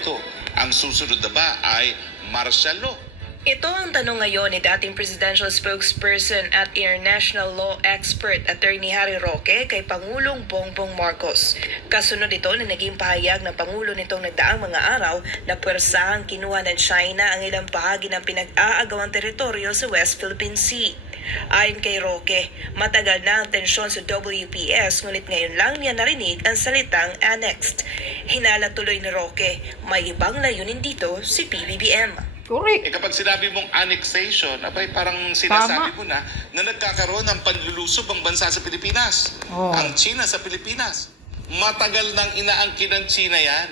Ito, ang susunod na ba ay martial law? Ito ang tanong ngayon ni dating presidential spokesperson at international law expert Attorney Harry Roque kay Pangulong Bongbong Marcos. Kasunod ito na naging pahayag ng Pangulo nitong nagdaang mga araw na puwersahang kinuha ng China ang ilang bahagi ng pinag-aagawang teritoryo sa West Philippine Sea. Ayon kay Roque, matagal na ang tensyon sa WPS ngunit ngayon lang niya narinig ang salitang annexed. Hinala tuloy ni Roque, may ibang layunin dito si PBBM. Correct. Kapag sinabi mong annexation, abay parang sinasabi mo na nagkakaroon ng panlulusob ang bansa sa Pilipinas. Ang China sa Pilipinas. Matagal nang inaangkin ng China yan.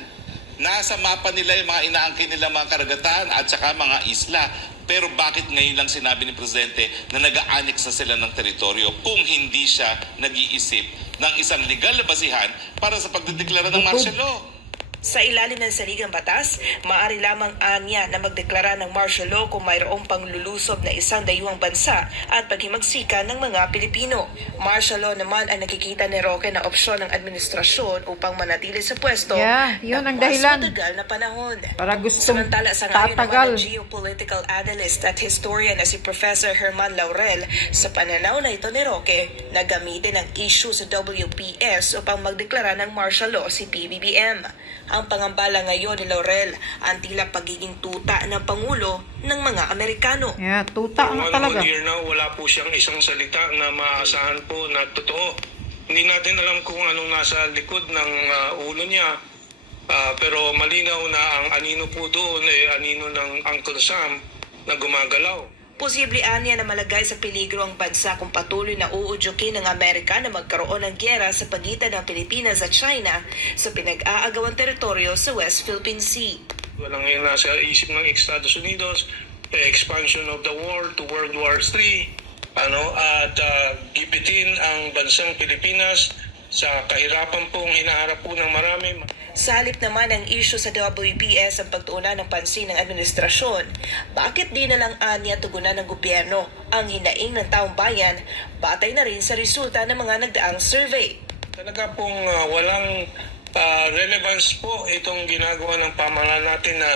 Nasa mapa nila yung mga inaangkin nila mga karagatan at saka mga isla. Pero bakit ngayon lang sinabi ni Presidente na nag-a-annex na sila ng teritoryo kung hindi siya nag-iisip ng isang legal na basihan para sa pagdedeklara ng martial law? Sa ilalim ng saligang batas, maaari lamang anya na magdeklara ng martial law kung mayroong panglulusob na isang dayuhang bansa at paghimagsika ng mga Pilipino. Martial law naman ang nakikita ni Roque na opsyon ng administrasyon upang manatili sa pwesto yun ang mas dahilan. matagal na panahon. Para gustong Samantala sa ngayon tatagal. naman ang geopolitical analyst at historian na si Professor Herman Laurel sa pananaw na ito ni Roque na gamitin ang issue sa WPS upang magdeklara ng martial law si PBBM. Ang pangambala ngayon ni Laurel ang tila pagiging tuta ng Pangulo ng mga Amerikano. Tuta na talaga. Wala po siyang isang salita na maasahan po na totoo. Hindi natin alam kung anong nasa likod ng ulo niya. Pero malinaw na ang anino po doon ay anino ng Uncle Sam na gumagalaw. Posible anya na malagay sa peligro ang bansa kung patuloy na uudyukin ng Amerika na magkaroon ng gyera sa pagitan ng Pilipinas at China sa pinag-aagawang teritoryo sa West Philippine Sea. Walang yung nasa isip ng Estados Unidos, expansion of the war to World War III, at gipitin ang bansang Pilipinas sa kahirapan pong hinaharap po ng marami. Sa halip naman ang issue sa WPS ang pagtuunan ng pansin ng administrasyon. Bakit di na lang anya tugunan ng gobyerno ang hinaing ng taong bayan batay na rin sa resulta ng mga nagdaang survey? Talaga pong walang relevance po itong ginagawa ng pamahalaan natin na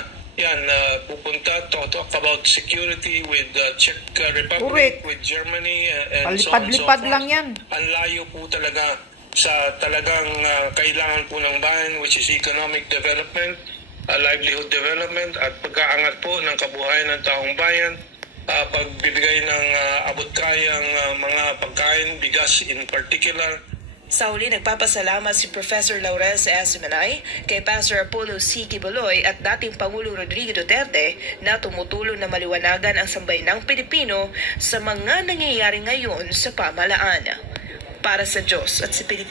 pupunta to talk about security with Czech Republic, with Germany, and so on and so forth. Lang yan. Ang layo po talaga sa talagang kailangan po ng bayan, which is economic development, livelihood development, at pag-aangat po ng kabuhayan ng taong bayan, pagbibigay ng abot-kayang mga pagkain, bigas in particular. Sa huli, nagpapasalamat si Professor Laurel sa SMNI kay Pastor Apollo C. Quiboloy at dating Pangulong Rodrigo Duterte na tumutulong na maliwanagan ang sambayanang Pilipino sa mga nangyayari ngayon sa pamahalaan. Para sa Diyos at sa Pilipinas.